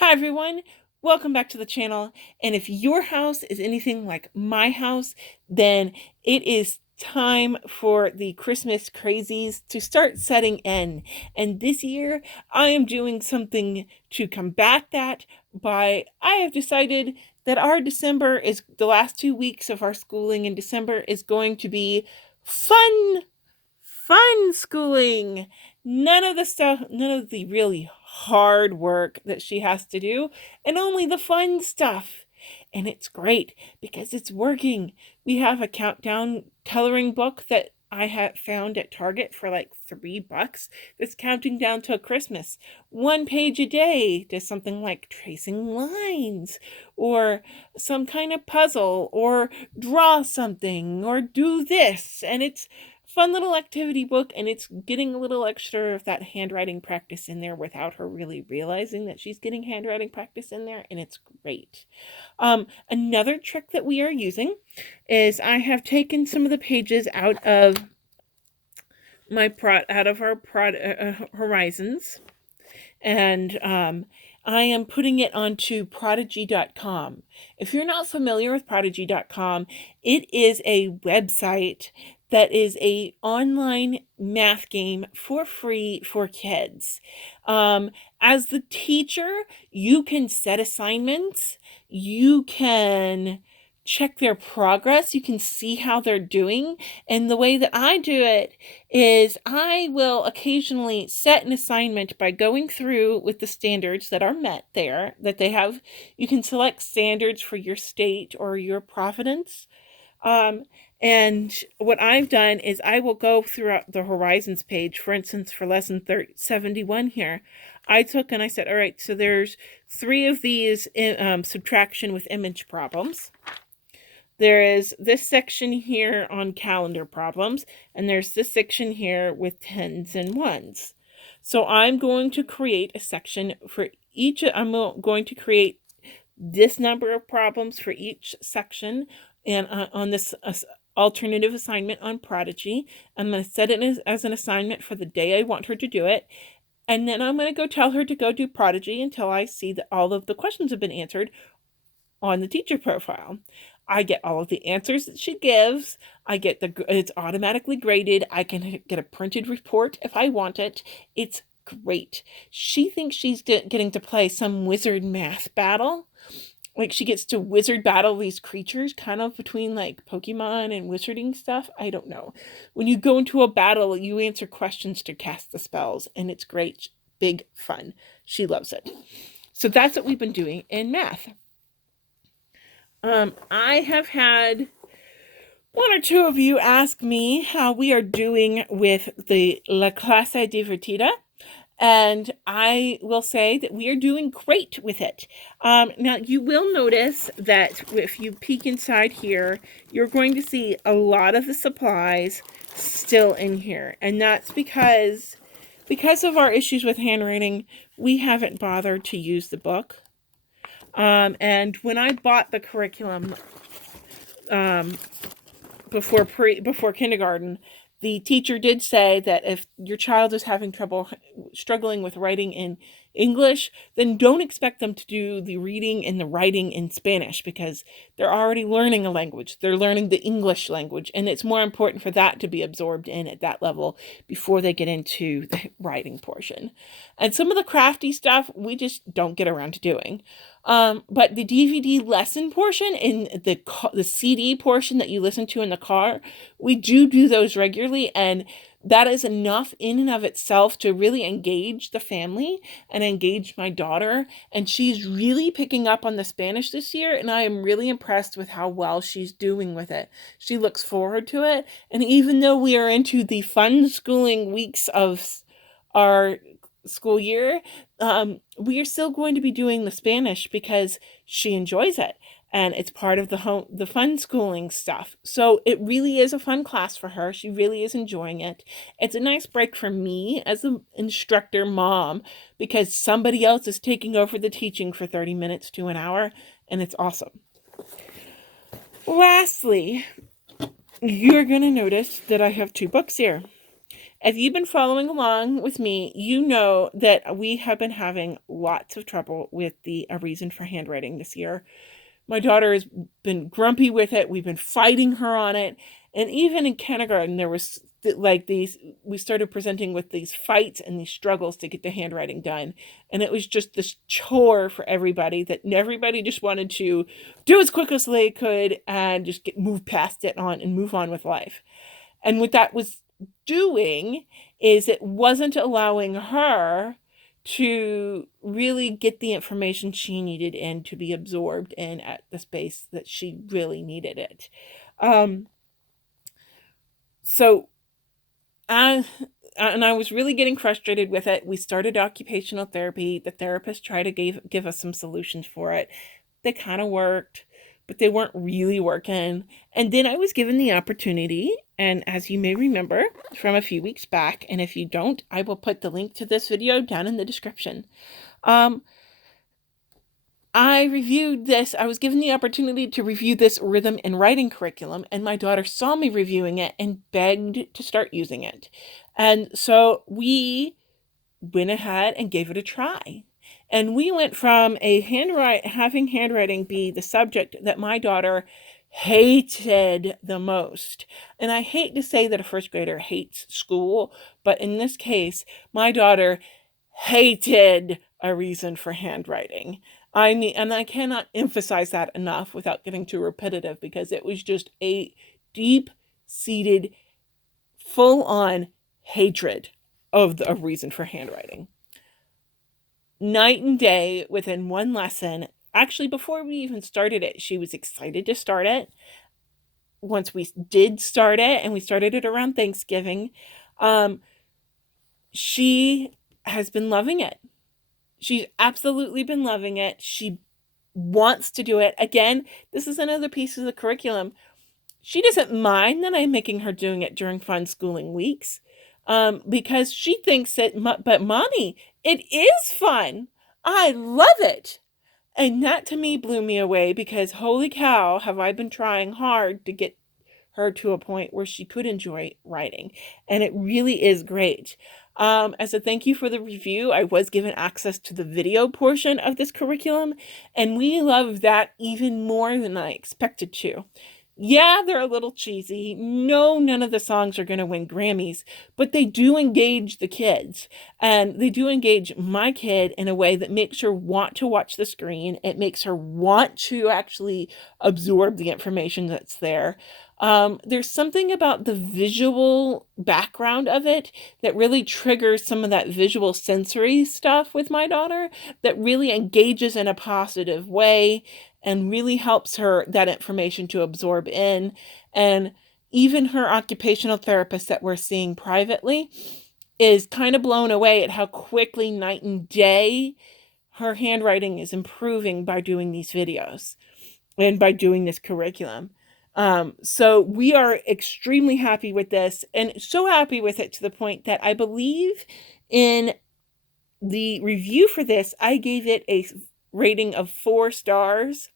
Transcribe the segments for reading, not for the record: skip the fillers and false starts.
Hi everyone, welcome back to the channel. And if your house is anything like my house, then it is time for the Christmas crazies to start setting in. And this year I am doing something to combat that I have decided that our December is the last 2 weeks of our schooling in December is going to be fun schooling. None of the really hard work that she has to do, and only the fun stuff. And it's great because it's working. We have a countdown coloring book that I had found at Target for like $3 that's counting down to Christmas. 1 page a day to something like tracing lines or some kind of puzzle or draw something or do this. And it's fun little activity book, and it's getting a little extra of that handwriting practice in there without her really realizing that she's getting handwriting practice in there, and it's great. Another trick that we are using is I have taken some of the pages out of our Horizons, and I am putting it onto prodigy.com. If you're not familiar with prodigy.com, it is a website that is a online math game for free for kids. As the teacher, you can set assignments, you can check their progress, you can see how they're doing, and the way that I do it is I will occasionally set an assignment by going through with the standards that are met there, that they have. You can select standards for your state or your province. And what I've done is I will go throughout the Horizons page. For instance, for lesson 71 here, I took and I said, all right, so there's 3 of these subtraction with image problems. There is this section here on calendar problems, and there's this section here with tens and ones. So I'm going to create a section for each. I'm going to create this number of problems for each section, and on this alternative assignment on Prodigy. I'm going to set it as an assignment for the day I want her to do it. And then I'm going to go tell her to go do Prodigy until I see that all of the questions have been answered on the teacher profile. I get all of the answers that she gives. It's automatically graded. I can get a printed report if I want it. It's great. She thinks she's getting to play some wizard math battle. Like she gets to wizard battle these creatures, kind of between like Pokemon and wizarding stuff. I don't know. When you go into a battle, you answer questions to cast the spells, and it's great, big fun. She loves it. So that's what we've been doing in math. I have had 1 or 2 of you ask me how we are doing with the La Clase Divertida, and I will say that we are doing great with it. Now, you will notice that if you peek inside here, you're going to see a lot of the supplies still in here, and that's because of our issues with handwriting, we haven't bothered to use the book. And when I bought the curriculum before kindergarten, the teacher did say that if your child is having trouble struggling with writing in English, then don't expect them to do the reading and the writing in Spanish, because they're already learning a language. They're learning the English language, and it's more important for that to be absorbed in at that level before they get into the writing portion. And some of the crafty stuff we just don't get around to doing. But the DVD lesson portion and the CD portion that you listen to in the car, we do those regularly, and that is enough in and of itself to really engage the family and engage my daughter. And she's really picking up on the Spanish this year, and I am really impressed with how well she's doing with it. She looks forward to it, and even though we are into the fun schooling weeks of our school year, we are still going to be doing the Spanish because she enjoys it, and it's part of the fun schooling stuff. So it really is a fun class for her. She really is enjoying it. It's a nice break for me as an instructor mom, because somebody else is taking over the teaching for 30 minutes to an hour, and it's awesome. Lastly, you're going to notice that I have 2 books here. If you've been following along with me, you know that we have been having lots of trouble with the A Reason for Handwriting this year. My daughter has been grumpy with it. We've been fighting her on it. And even in kindergarten, there was like we started presenting with these fights and these struggles to get the handwriting done. And it was just this chore for everybody that everybody just wanted to do as quick as they could and just move past it on and move on with life. And what that was doing is it wasn't allowing her to really get the information she needed in to be absorbed in at the space that she really needed it. So I was really getting frustrated with it. We started occupational therapy. The therapist tried to give us some solutions for it. They kind of worked, but they weren't really working. And then I was given the opportunity, and as you may remember from a few weeks back, and if you don't, I will put the link to this video down in the description. I reviewed this. I was given the opportunity to review this rhythm and writing curriculum, and my daughter saw me reviewing it and begged to start using it. And so we went ahead and gave it a try. And we went from having handwriting be the subject that my daughter hated the most. And I hate to say that a first grader hates school, but in this case, my daughter hated A Reason for Handwriting. And I cannot emphasize that enough without getting too repetitive, because it was just a deep-seated, full-on hatred of A Reason for Handwriting. Night and day within one lesson. Actually, before we even started it, she was excited to start it. Once we did start it, and we started it around Thanksgiving, she has been loving it. She's absolutely been loving it. She wants to do it. Again, this is another piece of the curriculum. She doesn't mind that I'm making her doing it during fun schooling weeks, because she thinks that, but Mommy, it is fun. I love it. And that to me blew me away, because holy cow, have I been trying hard to get her to a point where she could enjoy writing. And it really is great. As a thank you for the review, I was given access to the video portion of this curriculum, and we love that even more than I expected to. Yeah, they're a little cheesy. No, none of the songs are going to win Grammys, but they do engage the kids, and they do engage my kid in a way that makes her want to watch the screen. It makes her want to actually absorb the information that's there. There's something about the visual background of it that really triggers some of that visual sensory stuff with my daughter, that really engages in a positive way and really helps her that information to absorb in. And even her occupational therapist that we're seeing privately is kind of blown away at how quickly, night and day, her handwriting is improving by doing these videos and by doing this curriculum. So we are extremely happy with this, and so happy with it to the point that I believe in the review for this, I gave it a rating of 4 stars,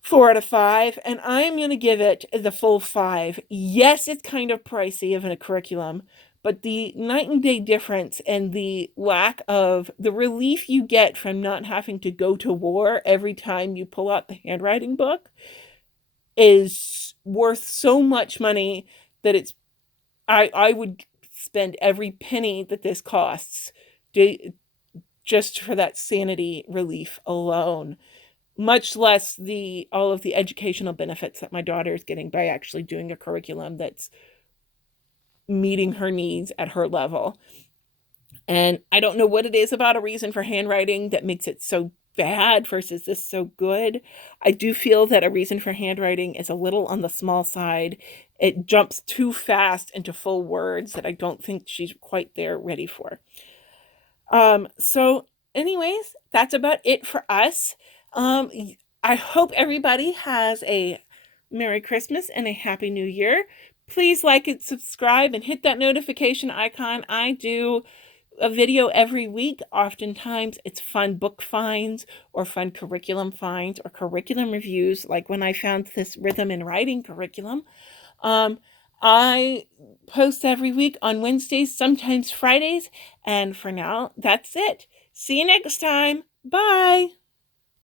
4 out of 5, and I'm going to give it the full 5. Yes, it's kind of pricey of a curriculum, but the night and day difference and the lack of the relief you get from not having to go to war every time you pull out the handwriting book is worth so much money that I would spend every penny that this costs just for that sanity relief alone, much less all of the educational benefits that my daughter is getting by actually doing a curriculum that's meeting her needs at her level. And I don't know what it is about A Reason for Handwriting that makes it so bad versus this so good. I do feel that A Reason for Handwriting is a little on the small side. It jumps too fast into full words that I don't think she's quite there ready for. So anyways, that's about it for us. I hope everybody has a Merry Christmas and a Happy New Year. Please like and subscribe and hit that notification icon. I do a video every week. Oftentimes it's fun book finds or fun curriculum finds or curriculum reviews, like when I found this rhythm and writing curriculum. I post every week on Wednesdays, sometimes Fridays. And for now, that's it. See you next time. Bye.